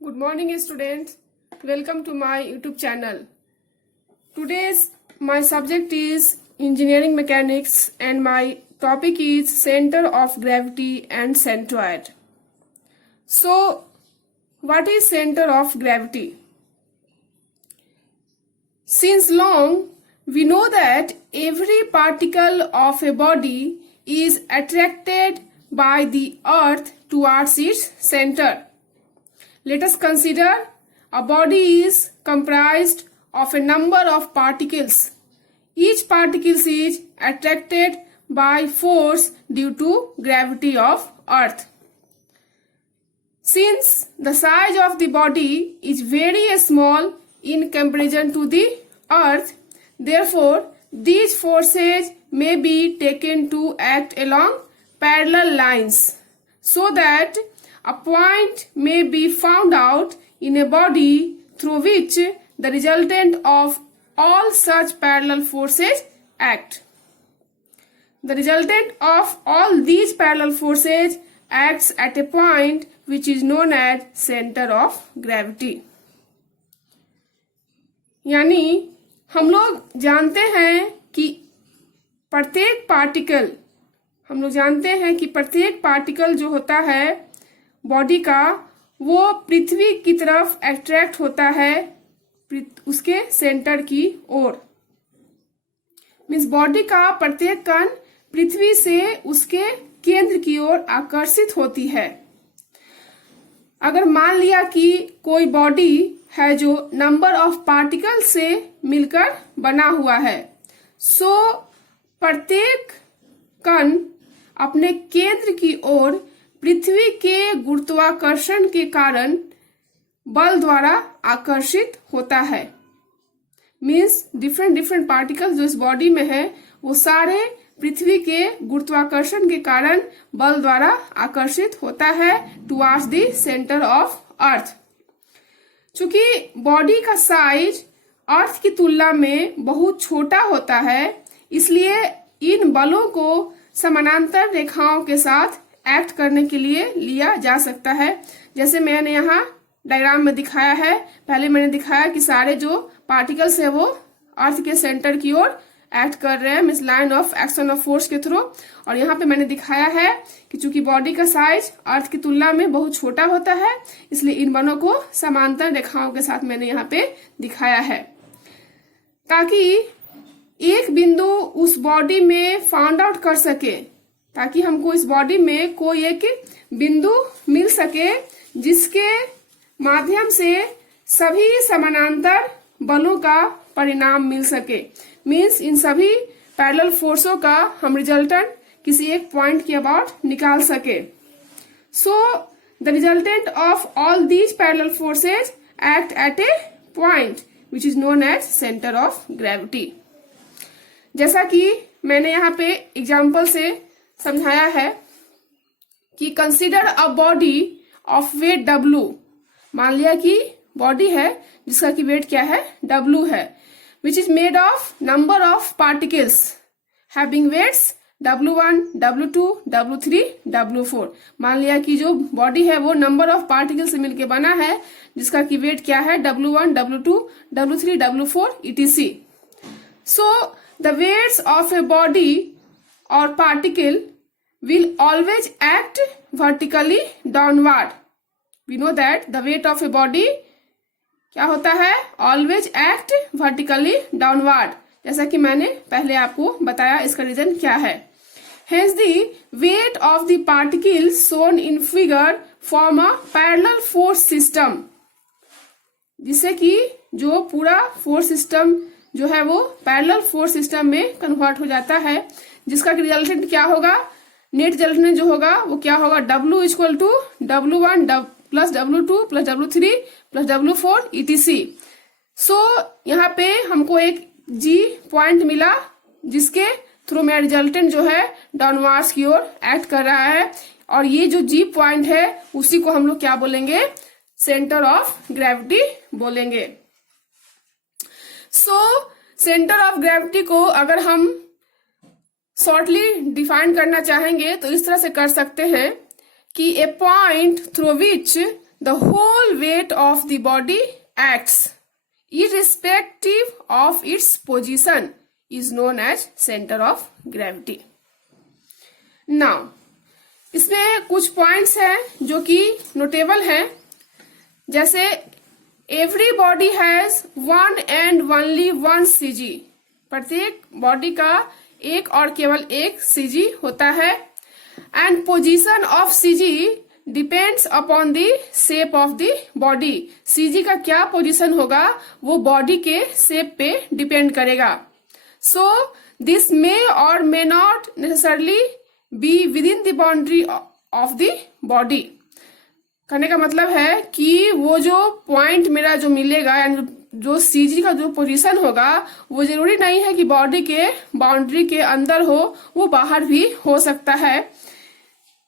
Good morning, students. Welcome to my YouTube channel. Today's my subject is engineering mechanics and my topic is center of gravity and centroid. So, what is center of gravity? Since long, we know that every particle of a body is attracted by the earth towards its center. Let us consider a body is comprised of a number of particles. Each particle is attracted by force due to gravity of earth. Since the size of the body is very small in comparison to the earth, therefore these forces may be taken to act along parallel lines so that a point may be found out in a body through which the resultant of all such parallel forces act. The resultant of all these parallel forces acts at a point which is known as center of gravity. यानी हम लोग जानते हैं कि प्रत्येक particle जो होता है बॉडी का वो पृथ्वी की तरफ अट्रैक्ट होता है उसके सेंटर की ओर। मीन्स बॉडी का प्रत्येक कण पृथ्वी से उसके केंद्र की ओर आकर्षित होती है। अगर मान लिया कि कोई बॉडी है जो नंबर ऑफ पार्टिकल से मिलकर बना हुआ है, सो प्रत्येक कण अपने केंद्र की ओर पृथ्वी के गुरुत्वाकर्षण के कारण बल द्वारा आकर्षित होता है। मीन्स डिफरेंट पार्टिकल्स जो इस बॉडी में है वो सारे पृथ्वी के गुरुत्वाकर्षण के कारण बल द्वारा आकर्षित होता है towards the centre of earth. चूंकि बॉडी का साइज अर्थ की तुलना में बहुत छोटा होता है, इसलिए इन बलों को समानांतर रेखाओं के साथ एक्ट करने के लिए लिया जा सकता है। जैसे मैंने यहाँ डायग्राम में दिखाया है, पहले मैंने दिखाया कि सारे जो पार्टिकल्स है वो अर्थ के सेंटर की ओर एक्ट कर रहे हैं, means line of action of force के थ्रू। और यहाँ पे मैंने दिखाया है कि चूंकि बॉडी का साइज अर्थ की तुलना में बहुत छोटा होता है, इसलिए इन बलों को समांतर रेखाओं के साथ मैंने यहाँ पे दिखाया है ताकि एक बिंदु उस बॉडी में फाउंड आउट कर सके, ताकि हमको इस बॉडी में कोई एक बिंदु मिल सके जिसके माध्यम से सभी समानांतर बलों का परिणाम मिल सके। मीन्स इन सभी पैरेलल फोर्सों का हम रिजल्टेंट किसी एक पॉइंट के अबाउट निकाल सके। So the resultant of all these parallel forces act at a point which is known as centre of gravity. जैसा कि मैंने यहाँ पे एग्जाम्पल से समझाया है कि consider a body of weight W। मान लिया कि बॉडी है जिसका कि वेट क्या है, W है, which is made of number of particles having weights W1, W2, W3, W4। मान लिया कि जो बॉडी है वो नंबर ऑफ पार्टिकल से मिलकर बना है जिसका कि वेट क्या है, W1, W2, W3, W4 etc। So the weights of a body or particle will always act vertically downward। We know that the weight of a body क्या होता है, ऑलवेज एक्ट वर्टिकली डाउनवर्ड, जैसा कि मैंने पहले आपको बताया। इसका रीजन क्या है? Hence the wait of the particle shown in figure form a parallel force system, जिससे कि जो पूरा फोर्स सिस्टम जो है वो पैरेलल फोर्स सिस्टम में कन्वर्ट हो जाता है, जिसका रिजल्टेंट क्या होगा, नेट रिजल्टेंट जो होगा वो क्या होगा, W equal to W1 plus W2 plus W3 plus W4 etc। So यहाँ पे हमको एक G पॉइंट मिला जिसके थ्रू मेरा रिजल्टेंट जो है डाउनवर्ड्स की ओर एक्ट कर रहा है, और ये जो G पॉइंट है उसी को हम लोग क्या बोलेंगे, सेंटर ऑफ ग्रेविटी बोलेंगे। सो सेंटर ऑफ ग्रेविटी को अगर हम शॉर्टली डिफाइन करना चाहेंगे तो इस तरह से कर सकते हैं कि a point through which the whole weight of the body acts irrespective of its position is known as center of gravity. Now, इसमें कुछ पॉइंट्स हैं जो कि नोटेबल हैं, जैसे every body has one and only one CG, प्रत्येक body का एक और केवल एक सीजी होता है, and position of CG depends upon the shape of the body. CG का क्या पोजीशन होगा वो बॉडी के शेप पे डिपेंड करेगा। सो दिस मे और may not necessarily be with in the boundary of the body. कहने का मतलब है कि वो जो पॉइंट मेरा जो मिलेगा यानी जो सीजी का जो पोजीशन होगा वो जरूरी नहीं है कि बॉडी के बाउंड्री के अंदर हो, वो बाहर भी हो सकता है।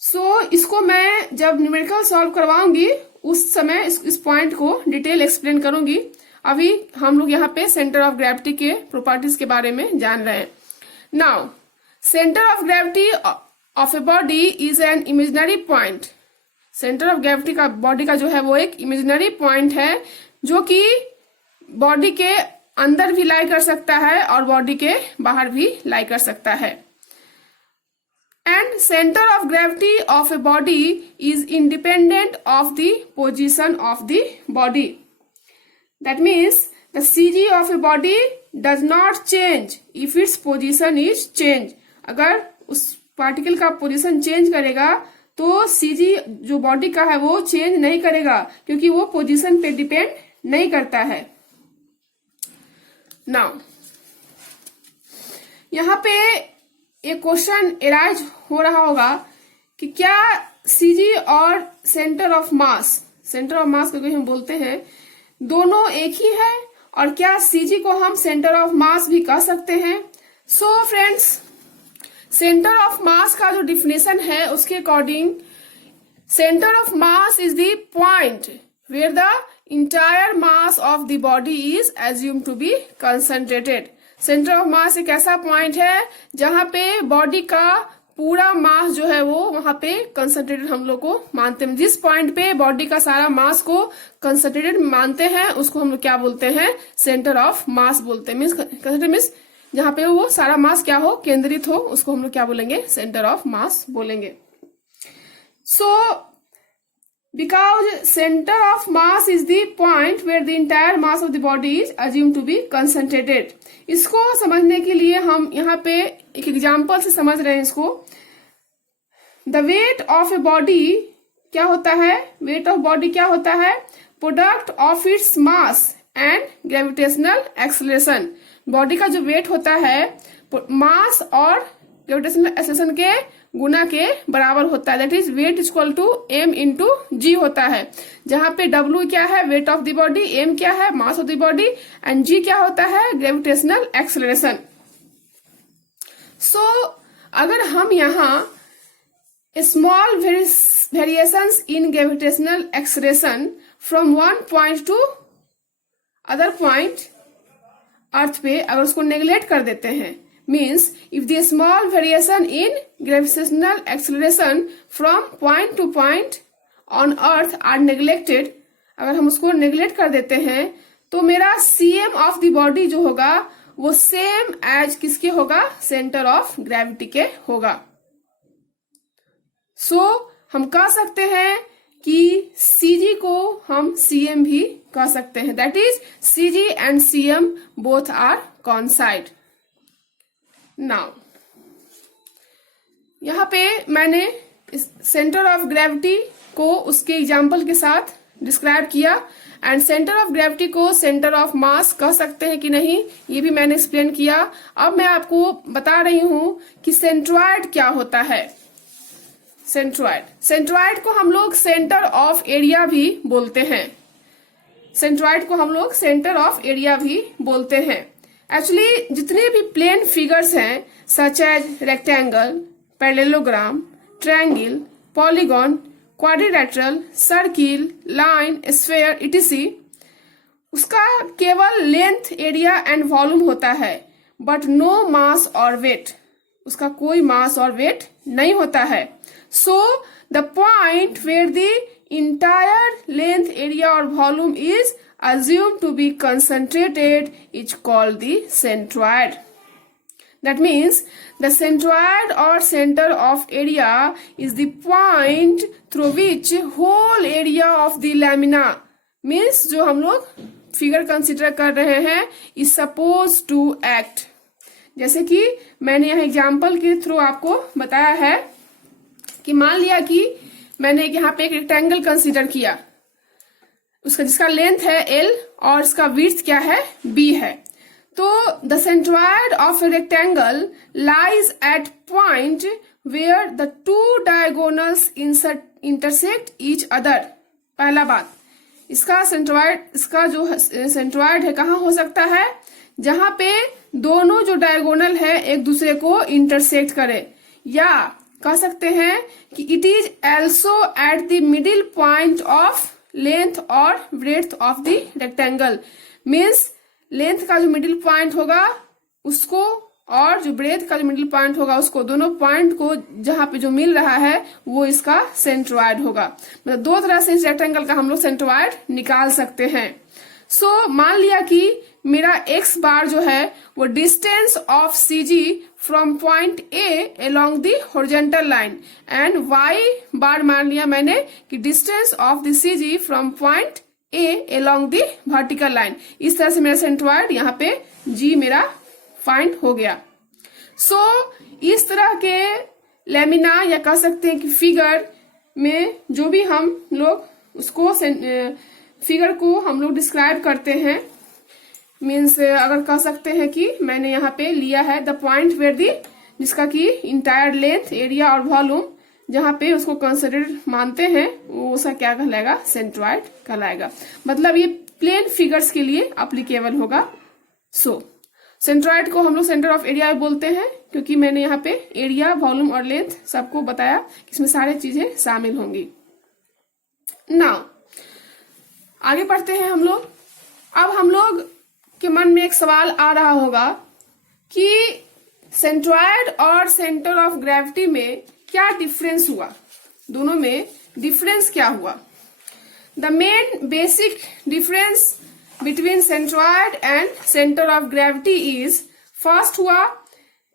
सो इसको मैं जब न्यूमेरिकल सॉल्व करवाऊंगी उस समय इस पॉइंट को डिटेल एक्सप्लेन करूंगी। अभी हम लोग यहाँ पे सेंटर ऑफ ग्रेविटी के प्रॉपर्टीज के बारे में जान रहे हैं। Now, centre of gravity of a body is an imaginary point. Centre of gravity का बॉडी का जो है वो एक इमेजिनरी पॉइंट है जो कि बॉडी के अंदर भी लाई कर सकता है और बॉडी के बाहर भी लाई कर सकता है। And centre of gravity of a body is independent of the position of the body. That means the CG of a body does not change if its position is change. अगर उस particle का position change करेगा तो CG जो body का है वो change नहीं करेगा, क्योंकि वो पोजीशन पे डिपेंड नहीं करता है। नाउ, यहाँ पे एक क्वेश्चन एराइज हो रहा होगा कि क्या सीजी और सेंटर ऑफ मास को हम बोलते हैं, दोनों एक ही है, और क्या सीजी को हम सेंटर ऑफ मास भी कह सकते हैं? So friends, centre of mass का जो डिफिनेशन है उसके according centre of mass is the point where the entire mass of the body is assume to be concentrated. Centre of mass एक ऐसा पॉइंट है जहां पे बॉडी का पूरा मास जो है वो वहां पे कंसंट्रेटेड हम लोग को मानते हैं। जिस पॉइंट पे बॉडी का सारा मास को कंसंट्रेटेड मानते हैं उसको हम लोग क्या बोलते हैं? सेंटर ऑफ मास बोलते हैं। मीन्स जहां पे वो सारा मास क्या हो, केंद्रित हो, उसको हम लोग क्या बोलेंगे? सेंटर ऑफ मास बोलेंगे। So because centre of mass is the point where the entire mass of the body is assume to be concentrated. इसको समझने के लिए हम यहाँ पे एक एग्जाम्पल से समझ रहे हैं इसको। The weight of a body क्या होता है? वेट ऑफ बॉडी क्या होता है? Product of its mass and gravitational acceleration. Body का जो वेट होता है मास और ग्रेविटेशनल एक्सेलरेशन के गुना के बराबर होता है। That is weight is equal to m into g होता है, जहां पे w क्या है? Weight of the body, m क्या है? Mass of the body, and g क्या होता है? Gravitational acceleration. सो अगर हम यहाँ small variations in gravitational acceleration from one point two other point earth पे अगर उसको नेग्लेक्ट कर देते हैं, means if the small variation in gravitational acceleration from point to point on earth are neglected, अगर हम उसको नेग्लेक्ट कर देते हैं तो मेरा cm ऑफ द बॉडी जो होगा वो सेम एज किसके होगा? सेंटर ऑफ ग्रेविटी के होगा। सो हम कह सकते हैं कि cg को हम cm भी कह सकते हैं। That is cg and cm both are coincide. Now, यहाँ पे मैंने सेंटर ऑफ ग्रेविटी को उसके एग्जाम्पल के साथ डिस्क्राइब किया, एंड सेंटर ऑफ ग्रेविटी को सेंटर ऑफ मास कह सकते हैं कि नहीं ये भी मैंने एक्सप्लेन किया। अब मैं आपको बता रही हूं कि सेंट्रॉइड क्या होता है। सेंट्रॉइड को हम लोग सेंटर ऑफ एरिया भी बोलते हैं। सेंट्रॉइड को हम लोग सेंटर ऑफ एरिया भी बोलते हैं। एक्चुअली जितने भी प्लेन फिगर्स हैं such as rectangle, parallelogram, triangle, polygon, quadrilateral, circle, line, sphere etc, उसका केवल लेंथ, एरिया एंड वॉल्यूम होता है, बट नो मास और वेट। उसका कोई मास और वेट नहीं होता है। So the point where the entire length, area or volume is assumed to be concentrated is called the centroid. That means the centroid or center of area is the point through which whole area of the lamina, means जो हम लोग figure consider कर रहे हैं, is supposed to act. जैसे कि मैंने यहाँ एग्जाम्पल के थ्रू आपको बताया है कि मान लिया कि मैंने यहाँ पे एक रेक्टेंगल कंसिडर किया, उसका जिसका लेंथ है L और इसका विड्थ क्या है, B है. तो the centroid of a rectangle lies at point where the two diagonals intersect each other. पहला बात, इसका जो सेंट्रॉयड है कहाँ हो सकता है, जहां पे दोनों जो डायगोनल है एक दूसरे को इंटरसेक्ट करे, या कह सकते हैं कि it is also at the middle point of length और breadth of the rectangle. Means length का जो मिडिल पॉइंट होगा उसको और जो ब्रेथ का जो मिडिल पॉइंट होगा उसको, दोनों पॉइंट को जहां पे जो मिल रहा है वो इसका सेंट्रॉयड होगा. मतलब दो तरह से इस रेक्टेंगल का हम लोग सेंट्रॉयड निकाल सकते हैं. सो मान लिया कि मेरा x बार जो है वो distance of CG from point A along the horizontal line, and y बार मान लिया मैंने कि distance of the CG from point A along the vertical line. इस तरह से मेरा सेंट्रॉयड यहाँ पे G मेरा फाइंड हो गया. सो इस तरह के लेमिना या कह सकते हैं कि फिगर में जो भी हम लोग उसको फिगर को हम लोग डिस्क्राइब करते हैं, मीन्स अगर कह सकते हैं कि मैंने यहाँ पे लिया है द पॉइंट वेयर दी, जिसका कि इंटायर लेंथ, एरिया और वॉल्यूम जहां पे उसको कंसिडर मानते हैं वो उसका क्या कहलाएगा, सेंट्रॉयड कहलाएगा. मतलब ये प्लेन फिगर्स के लिए अप्लीकेबल होगा. सो सेंट्रॉयड को हम लोग सेंटर ऑफ एरिया बोलते हैं, क्योंकि मैंने यहाँ पे एरिया, वॉल्यूम और लेंथ सबको बताया, इसमें सारे चीजें शामिल होंगी. नाउ आगे बढ़ते हैं हम लोग. अब हम लोग के मन में एक सवाल आ रहा होगा कि सेंट्रॉयड और सेंटर ऑफ ग्रेविटी में क्या डिफरेंस हुआ, दोनों में डिफरेंस क्या हुआ. The main basic difference between centroid and centre of gravity is, first हुआ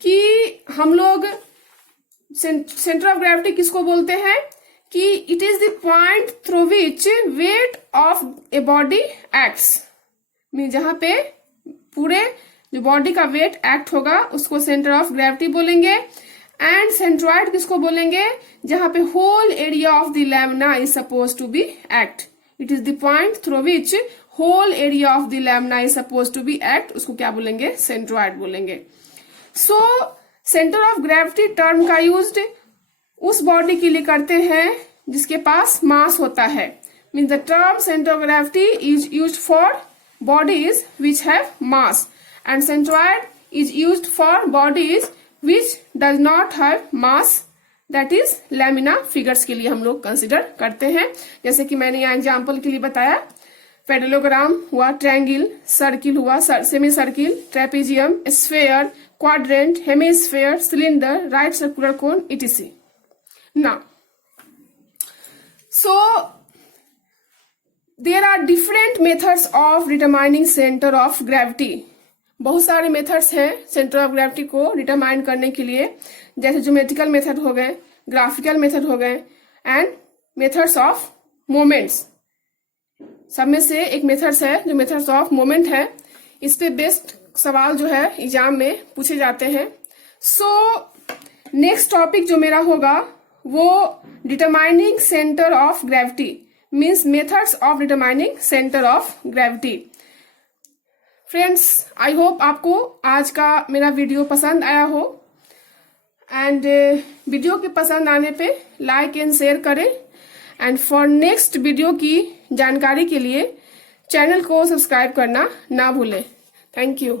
कि हम लोग सेंटर ऑफ ग्रेविटी किसको बोलते हैं कि it is the point through which weight of a body acts. Mean जहां पे पूरे जो बॉडी का वेट एक्ट होगा उसको सेंटर ऑफ ग्रेविटी बोलेंगे. एंड सेंट्रॉयड किसको बोलेंगे, जहां पे whole area of the lamina is suppose to be act. It is the point through which whole area of the lamina is suppose to be act, उसको क्या बोलेंगे, centroid बोलेंगे. So centre of gravity term का use उस body के लिए करते हैं जिसके पास मास होता है. Mean the term centre of gravity is used for bodies which have mass, and centroid is used for bodies which does not have mass, that is lamina figures के लिए हम लोग कंसिडर करते हैं. जैसे कि मैंने यहाँ एग्जाम्पल के लिए बताया, पेडलोग्राम हुआ, ट्रायंगल, सर्किल हुआ, semi circle, trapezium, sphere, quadrant, hemisphere, cylinder, right circular cone, etc. Now, so there are different methods of determining center of gravity. बहुत सारे मेथड्स हैं सेंटर ऑफ ग्रेविटी को डिटरमाइन करने के लिए, जैसे ज्योमेट्रिकल मेथड हो गए, ग्राफिकल मेथड हो गए, एंड मेथड्स ऑफ मोमेंट्स. सब में से एक मेथड्स है जो मेथड्स ऑफ मोमेंट है. इस पे बेस्ट सवाल जो है एग्जाम में पूछे जाते हैं. सो नेक्स्ट टॉपिक जो मेरा होगा वो determining centre of gravity, means methods of determining centre of gravity. Friends, I hope आपको आज का मेरा वीडियो पसंद आया हो, एंड वीडियो के पसंद आने पे लाइक एंड शेयर करें, एंड फॉर नेक्स्ट वीडियो की जानकारी के लिए चैनल को सब्सक्राइब करना ना भूलें. Thank you.